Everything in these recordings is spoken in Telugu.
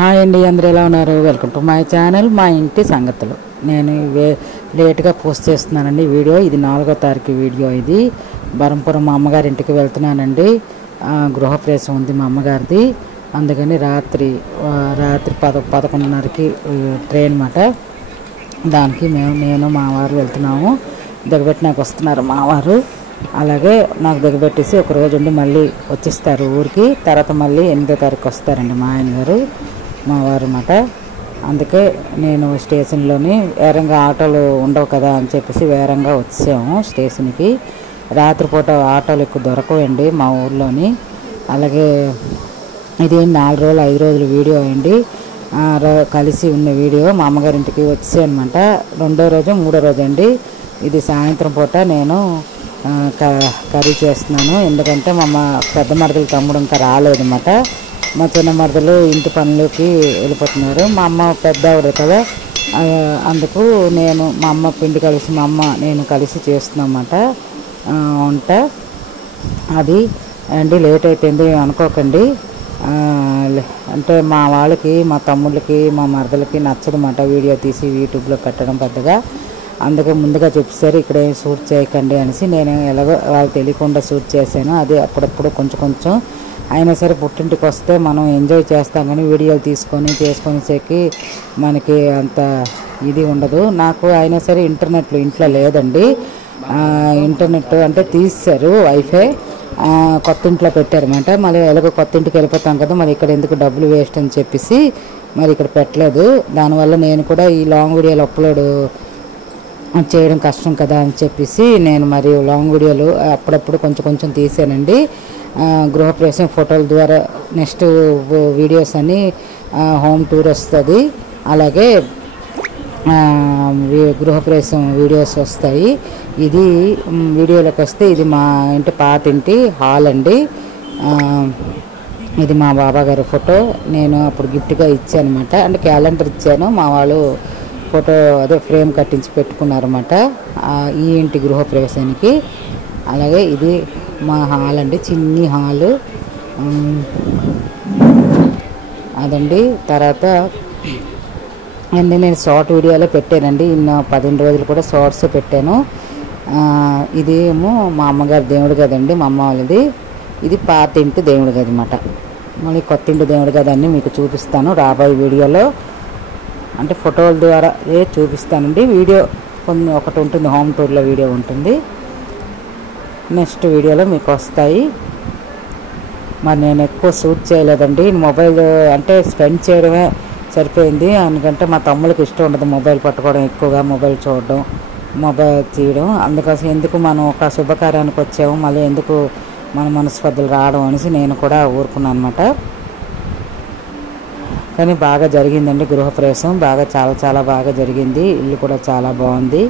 హాయ్ అండి, అందరూ ఎలా ఉన్నారు? వెల్కమ్ టు మై ఛానల్ మా ఇంటి సంగతులు. నేను లేట్గా పోస్ట్ చేస్తున్నానండి వీడియో. ఇది 4వ తారీఖు వీడియో. ఇది బరంపురం మా అమ్మగారి ఇంటికి వెళ్తున్నానండి. గృహప్రవేశం ఉంది మా అమ్మగారిది. అందుకని రాత్రి 11:30కి ట్రైన్ అన్నమాట. దానికి నేను మా వారు వెళ్తున్నాము. దిగబెట్టినాక వస్తున్నారు మా వారు. అలాగే నాకు దిగబెట్టేసి ఒక రోజు ఉండి మళ్ళీ వచ్చేస్తారు ఊరికి. తర్వాత మళ్ళీ 8వ తారీఖు వస్తారండి మా ఆయన గారు, మా వారు అన్నమాట. అందుకే నేను స్టేషన్లోని వేరంగా ఆటోలు ఉండవు కదా అని చెప్పేసి వేరంగా వచ్చాము స్టేషన్కి. రాత్రిపూట ఆటోలు ఎక్కువ దొరకవండి మా ఊర్లోని. అలాగే ఇది 4 రోజులు 5 రోజుల వీడియో అండి. కలిసి ఉన్న వీడియో. మా అమ్మగారింటికి వచ్చానమాట. 2వ రోజు 3వ రోజు అండి. ఇది సాయంత్రం పూట నేను కర్రీ చేస్తున్నాను. ఎందుకంటే మా పెద్ద మరదలు తమ్ముడు ఇంకా రాలేదన్నమాట. మా చిన్న మరదలు ఇంటి పనులకి వెళ్ళిపోతున్నారు. మా అమ్మ పెద్ద ఆవిడ కదా, అందుకు నేను మా అమ్మ పిండి కలిసి మా అమ్మ నేను కలిసి చేస్తున్నామన్నమాట వంట. అది అండి లేట్ అయిపోయింది అనుకోకండి. అంటే మా వాళ్ళకి, మా తమ్ముళ్ళకి, మా మరదలకి నచ్చదన్నమాట వీడియో తీసి యూట్యూబ్లో పెట్టడం పెద్దగా. అందుకే ముందుగా చెప్పేసారు ఇక్కడ ఏం షూట్ చేయకండి అనేసి. నేను ఎలాగో వాళ్ళు తెలియకుండా షూట్ చేశాను. అది అప్పుడప్పుడు కొంచెం అయినా సరే పుట్టింటికి వస్తే మనం ఎంజాయ్ చేస్తాం, కానీ వీడియోలు చేసుకొనేసరికి మనకి అంత ఇది ఉండదు. నాకు అయినా సరే ఇంట్లో లేదండి. ఇంటర్నెట్ అంటే తీశారు వైఫై, కొత్త ఇంట్లో పెట్టారన్నమాట. మళ్ళీ ఎలాగో కొత్త ఇంటికి వెళ్ళిపోతాం కదా, మరి ఇక్కడ ఎందుకు డబ్బులు వేస్ట్ అని చెప్పేసి మరి ఇక్కడ పెట్టలేదు. దానివల్ల నేను కూడా ఈ లాంగ్ వీడియోలు అప్లోడ్ చేయడం కష్టం కదా అని చెప్పేసి నేను మరి లాంగ్ వీడియోలు అప్పుడప్పుడు కొంచెం తీసానండి. గృహప్రవేశం ఫోటోల ద్వారా నెక్స్ట్ వీడియోస్ అని హోమ్ టూర్ వస్తుంది. అలాగే గృహప్రవేశం వీడియోస్ వస్తాయి. ఇది వీడియోలోకి వస్తే ఇది మా ఇంటి పాత ఇంటి హాల్ అండి. ఇది మా బాబా గారి ఫోటో. నేను అప్పుడు గిఫ్ట్గా ఇచ్చాను అనమాట. అంటే క్యాలెండర్ ఇచ్చాను. మా వాళ్ళు ఫోటో అదే ఫ్రేమ్ కట్టించి పెట్టుకున్నారన్నమాట ఈ ఇంటి గృహప్రవేశానికి. అలాగే ఇది మా హాల్ అండి, చిన్ని హాలు అదండి. తర్వాత నేను షార్ట్ వీడియోలో పెట్టానండి. 15 రోజులు కూడా షార్ట్స్ పెట్టాను. ఇది ఏమో మా అమ్మగారి దేవుడి గదండి, మా అమ్మ వాళ్ళది. ఇది పాత ఇంటి దేవుడి గది అన్నమాట. మళ్ళీ కొత్త ఇంటి దేవుడి గది అన్నీ మీకు చూపిస్తాను రాబోయే వీడియోలో. అంటే ఫోటోల ద్వారా చూపిస్తానండి. వీడియో ఒకటి ఉంటుంది, హోమ్ టూర్లో వీడియో ఉంటుంది. నెక్స్ట్ వీడియోలో మీకు వస్తాయి. మరి నేను ఎక్కువ షూట్ చేయలేదండి. మొబైల్ అంటే స్పెండ్ చేయడమే సరిపోయింది. ఎందుకంటే మా తమ్ముళ్ళకి ఇష్టం ఉండదు మొబైల్ పట్టుకోవడం, ఎక్కువగా మొబైల్ చూడడం, మొబైల్ తీయడం. అందుకోసం ఎందుకు మనం ఒక శుభకార్యానికి వచ్చాము, మళ్ళీ ఎందుకు మన మనస్పర్ధలు రావడం అనేసి నేను కూడా ఊరుకున్నాను అనమాట. కానీ బాగా జరిగిందండి గృహప్రవేశం. చాలా బాగా జరిగింది. ఇల్లు కూడా చాలా బాగుంది.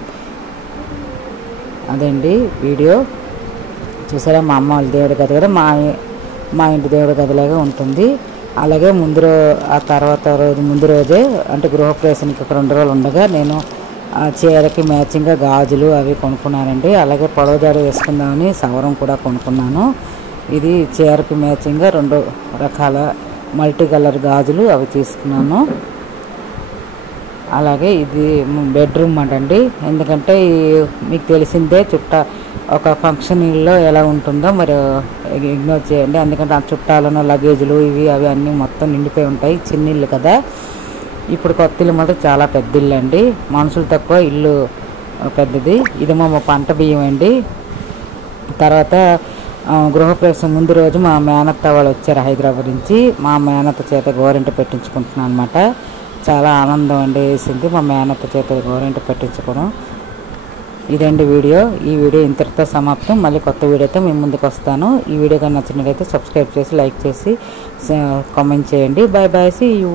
అదండి వీడియో. చూసారా మా అమ్మ వాళ్ళ దేవుడి గది కదా, మా ఇంటి దేవుడి గదిలాగా ఉంటుంది. అలాగే ఆ తర్వాత ముందు రోజే అంటే గృహప్రవేశానికి ఒక 2 రోజులు ఉండగా నేను చీరకి మ్యాచింగ్గా గాజులు అవి కొనుక్కున్నానండి. అలాగే పొడవజాడ వేసుకుందామని సవరం కూడా కొనుక్కున్నాను. ఇది చీరకి మ్యాచింగ్గా 2 రకాల మల్టీ కలర్ గాజులు అవి తీసుకున్నాను. అలాగే ఇది బెడ్రూమ్ అంటండి. ఎందుకంటే మీకు తెలిసిందే ఒక ఫంక్షన్లో ఎలా ఉంటుందో మరి ఇగ్నోర్ చేయండి. ఎందుకంటే ఆ చుట్టాలను లగేజులు ఇవి అవి అన్నీ మొత్తం నిండిపోయి ఉంటాయి. చిన్న ఇల్లు కదా. ఇప్పుడు కొత్త ఇల్లు మాత్రం చాలా పెద్ద ఇల్లు అండి. మనుషులు తక్కువ, ఇల్లు పెద్దది. ఇది మా పంట బియ్యం అండి. తర్వాత గృహప్రవేశం ముందు రోజు మా మేనత్త వాళ్ళు వచ్చారు హైదరాబాద్ నుంచి. మా మేనత్త చేత గోరింట పెట్టించుకుంటున్నాను అనమాట. చాలా ఆనందం అండి వేసింది మా మేనత్త చేత గోరింట పెట్టించుకోవడం. ఇదండి వీడియో. ఈ వీడియో ఇంతటితో సమాప్తం. మళ్ళీ కొత్త వీడియోతో మీ ముందుకు వస్తాను. ఈ వీడియో కానీ నచ్చినట్లయితే సబ్స్క్రైబ్ చేసి, లైక్ చేసి, కామెంట్ చేయండి. బాయ్. See you.